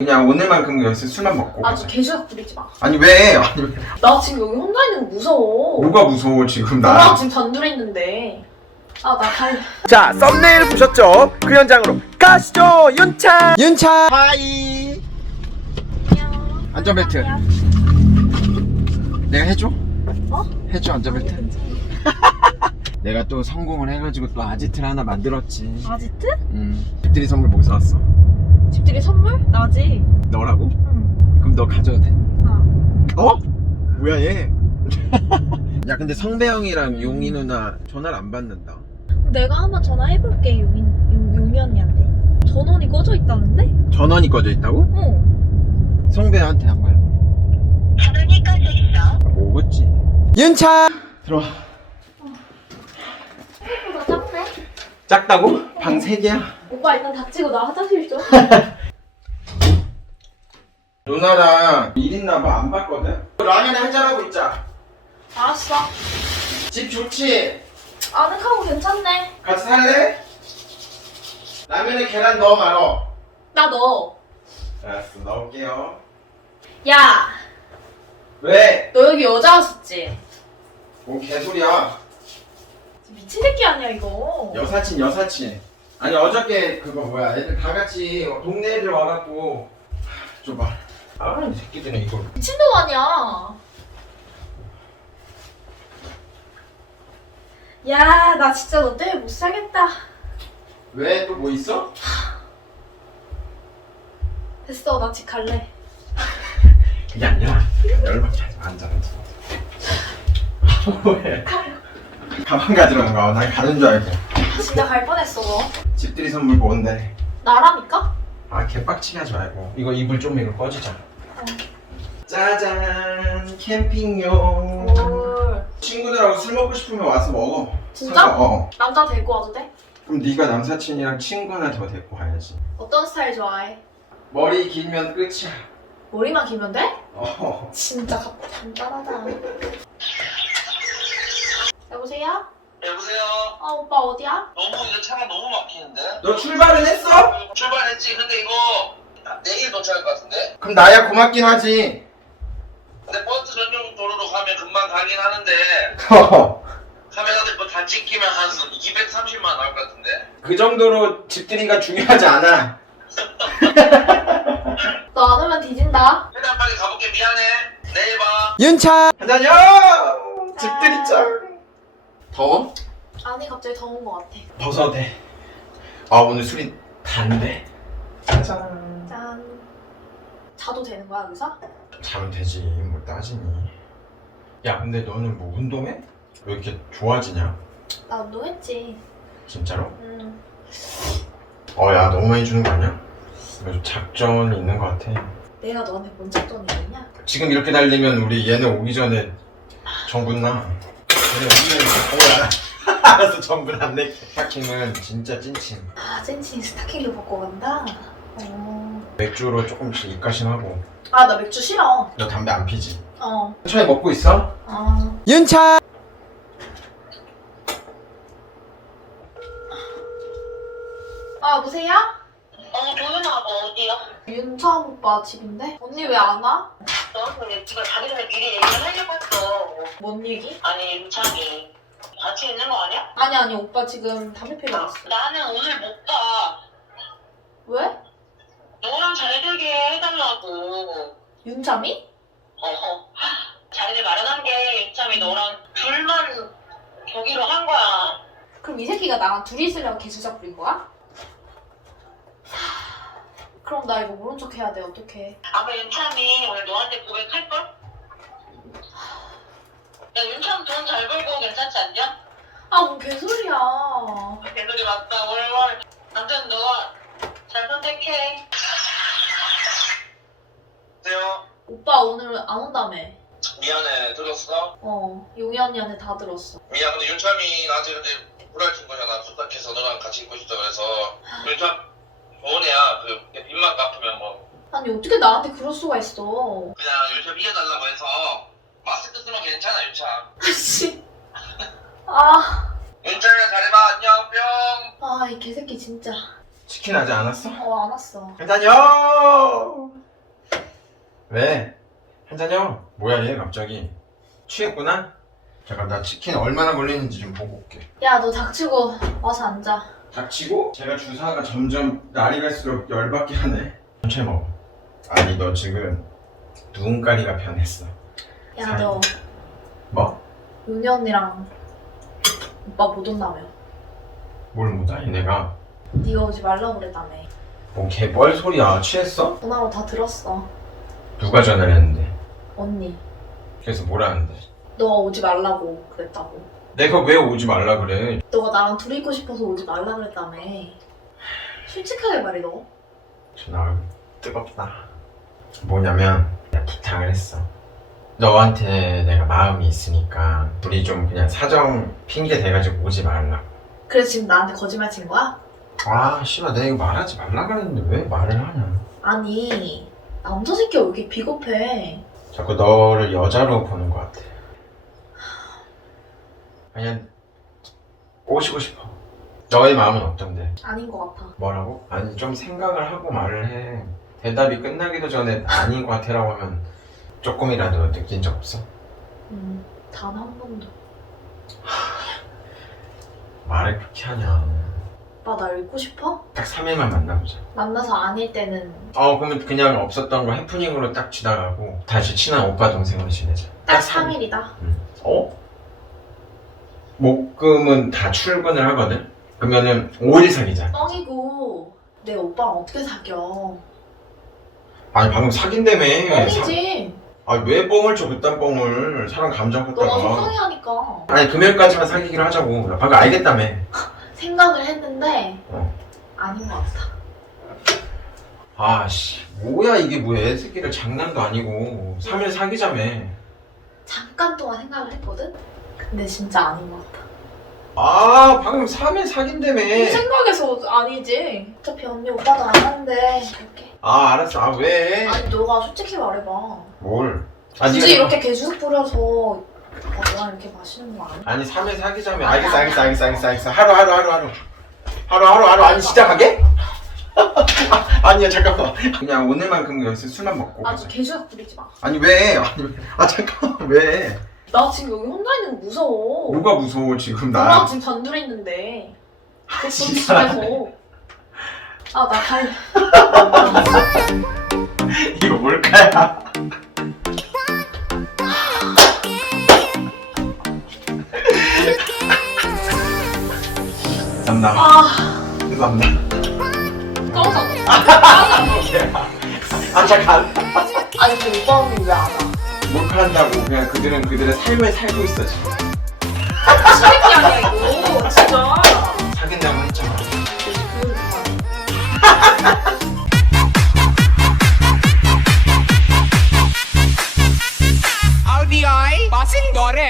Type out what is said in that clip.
그냥 오늘만큼 여기서 술만 먹고 아, 가자. 저 개수작 부리지 마. 아니 왜? 아니 왜? 나 지금 여기 혼자 있는 거 무서워. 뭐가 무서워 지금 나랑 나 지금 단둘이 있는데. 아, 나 갈. 자 썸네일 보셨죠? 그 현장으로 가시죠 윤차 윤차 하이 안녕. 안전벨트 내가 해줘? 어? 해줘 안전벨트. 내가 또 성공을 해가지고 또 아지트를 하나 만들었지 아지트? 음 집들이 선물 뭐 사왔어? 집들이 선물? 나지. 너라고? 응. 그럼 너 가져도 돼? 아. 어? 뭐야 얘? 야 근데 성배형이랑 용이 누나 전화를 안 받는다 내가 한번 전화해볼게, 용인, 용, 용이 언니한테. 전원이 꺼져 있다는데? 전원이 꺼져 있다고? 어. 성배한테 한 거야 전원이 꺼져 있어. 오겠지 윤차 들어와 생각보다 작네. 작다고? 방 3개야? 오빠 일단 닥치고 나 화장실 좀. 누나랑 일 있나 봐 안 봤거든? 라면에 한잔하고 있자 알았어. 집 좋지? 아늑하고 괜찮네. 같이 살래? 라면에 계란 넣어 말어 나 너. 알았어 넣을게요 야, 왜? 너 여기 여자 왔었지? 뭔 개소리야 미친 새끼 아니야 이거. 여사친 여사친 아니 어저께 그거 뭐야 애들 다 같이 동네 애들 와갖고 하, 줘봐 아 이 새끼들은 이걸 미친놈 아니야. 야, 나 진짜 너 때문에 못 살겠다. 왜 또 뭐 있어? 됐어, 나 집 갈래. 그게 아니라 열받게 하지 마 앉아 앉아 왜? 가방 가지러 온 거야 난 가는 줄 알고 진짜 갈 뻔했어, 너. 집들이 선물 뭔데? 나라니까? 아 개빡치게 하지 말고 이거 이불 좀 이거 꺼지자 짜잔 캠핑용 뭘. 친구들하고 술 먹고 싶으면 와서 먹어 진짜? 사서, 어 남자 데리고 와도 돼? 그럼 네가 남사친이랑 친구 하나 더 데리고 가야지 어떤 스타일 좋아해? 머리 길면 끝이야 머리만 길면 돼? 어 진짜 가- 간단하다. 여보세요? 여보세요. 아, 오빠 어디야? 너무 이제 차가 너무 막히는데. 너 출발은 했어? 출발했지. 근데 이거 내일 도착할 것 같은데. 그럼 나야 고맙긴 하지 근데 버스 전용 도로로 가면 금방 가긴 하는데 카메라들 뭐다 찍히면 한 230만 나올 것 같은데. 그 정도로 집들이가 중요하지 않아 너 안 오면 뒤진다. 일단 빨리 가볼게. 미안해. 내일 봐. 윤차 한잔요 집들이 짱 더워? 아니, 갑자기 더운 것 같아. 벗어도 돼아 오늘 술이 단데 짜잔 짠. 자도 되는 거야, 여기서? 자면 되지 뭐 따지니 야 근데 너는 뭐 운동해? 왜 이렇게 좋아지냐 나 운동했지. 진짜로? 음. 어 야 너무 많이 주는 거 아니야? 이거 좀 작전이 있는 거 같아 내가 너한테 뭔 작전이 있냐? 지금 이렇게 달리면 우리 얘네 오기 전에 정분 나 전에 정분 안 알았어 정분 안 낼게 파킹은 진짜 찐친 아, 찐친 스타킹도 벗고 간다? 어. 맥주로 조금씩 입가심하고 아, 나 맥주 싫어. 너 담배 안 피지? 어. 천천히 먹고 있어? 어. 윤차 아, 여보세요? 어, 조윤아, 뭐 어디야? 윤차원 오빠 집인데? 언니 왜 안 와? 너한테 지금 자기 전에 미리 얘기를 하려고 했어. 뭔 얘기? 아니, 윤창이. 같이 있는 거 아니야? 아니, 아니, 오빠 지금 담배 피러 갔어. 나는 오늘 못 가. 왜? 너랑 잘 되게 해달라고. 윤참이? 어, 자기들 마련한 게 윤참이 너랑 둘만 보기로 한 거야. 그럼 이 새끼가 나랑 둘이 있으려고 개수작 부린 거야? 그럼 나 이거 모른 척 해야 돼, 어떡해. 아마 윤참이 오늘 너한테 고백할걸? 야, 윤참 돈 잘 벌고 괜찮지 않냐? 아, 뭔 개소리야. 개소리 맞다, 월월. 아무튼 너가 잘 선택해. 안녕하세요. 오빠 오늘 안 온다며. 미안해, 들었어? 어, 용희 언니한테 다 들었어. 미안, 근데 윤참이 나한테 근데 불알킨 거잖아. 부탁해서 너랑 같이 있고 싶다 그래서. 윤참 좋은 애야. 그 빚만 갚으면 뭐 아니, 어떻게 나한테 그럴 수가 있어. 그냥 윤참 이겨달라고 해서 마스크 쓰면 괜찮아, 윤참. 아씨. 아, 윤참이랑 잘해봐. 안녕, 뿅. 아, 이 개새끼 진짜. 치킨 아직 안 왔어? 어, 안 왔어. 한잔요! 왜? 한잔요? 뭐야 얘 갑자기 취했구나? 잠깐 나 치킨 얼마나 걸리는지 좀 보고 올게 야, 너 닥치고 와서 앉아. 닥치고 제가 주사가 점점 날이 갈수록 열받게 하네 천천히 먹어 아니 너 지금 눈가리가 변했어 야, 잘- 너 뭐? 윤희 언니랑 오빠 못 온다며. 뭘 못하 얘네가 네가 오지 말라고 그랬다며. 뭐 개뻘 소리야 취했어? 전화로 다 들었어. 누가 전화를 했는데 언니. 그래서 뭐라는데 너가 오지 말라고 그랬다고. 내가 왜 오지 말라 그래 너가 나랑 둘이 있고 싶어서 오지 말라 그랬다며. 솔직하게 말해 너. 전화 뜨겁다 뭐냐면 내가 부탁을 했어 너한테 내가 마음이 있으니까 우리 좀 그냥 사정 핑계 대가지고 오지 말라 그래서 지금 나한테 거짓말 친 거야? 아 씨발 내가 이거 말하지 말라 그랬는데 왜 말을 하냐 아니 남자 새끼가 왜 이렇게 비겁해? 자꾸 너를 여자로 보는 것 같아 그냥 오시고 싶어 너의 마음은 어떤데? 아닌 것 같아. 뭐라고? 아니 좀 생각을 하고 말을 해 대답이 끝나기도 전에 아닌 것 같아라고 하면 조금이라도 느낀 적 없어? 음, 단 한 번도. 말을 그렇게 하냐 오빠 날 잊고 싶어? 딱 3일만 만나보자 만나서 아닐 때는 어 그러면 그냥 없었던 거 해프닝으로 딱 지나가고 다시 친한 오빠 동생으로 지내자 딱 삼- 3일이다. 어? 목금은 다 출근을 하거든? 그러면은 5일 사귀자 뻥이고 내 오빠랑 어떻게 사겨? 아니 방금 사귄다며 뻥이지. 아왜 뻥을 쳐 그딴 뻥을 사람 감정 너가 컸다가 속상해하니까 아니 금요일까지만 사귀기로 하자고 나 방금 알겠다며 생각을 했는데 어. 아닌 것 같아. 아씨 뭐야 이게 뭐야 애 새끼를 장난도 아니고 3일 사귀자며 잠깐 동안 생각을 했거든? 근데 진짜 아닌 것 같아. 아 방금 3일 사귄다며 네 생각에서 아니지. 어차피 언니 오빠도 안 하는데. 아 알았어 아 왜? 아니 너가 솔직히 말해봐. 뭘? 아, 굳이 네가- 이렇게 개주석 뿌려서 너랑 이렇게 마시는 거 아니야? 아니 3일 사귀자며 알겠어 알겠어 알겠어 알겠어 알겠어 하루 하루 하루 하루 하루 하루 하루 아니 진짜 가게? 아니야 잠깐만 그냥 오늘만큼 여기서 술만 먹고 아니 가자. 뿌리지 마. 아니 왜? 아니 왜? 아 잠깐만 왜? 나 지금 여기 혼자 있는 거 무서워. 누가 무서워 지금 나 너랑 지금 단둘이 있는데. 그 진짜. 집에서. 아, 나 갈. 이거 뭘까요? 남남 아, 남남 꺼져. 아 잠깐 아니, 그 오빠 언니 왜안 와? 몰카한다고 그냥 그들은 그들의 삶을 살고 있어 지금. 시댁이 아니야 이거. 진짜. 사귄다고 했잖아. RBI 마신 거래.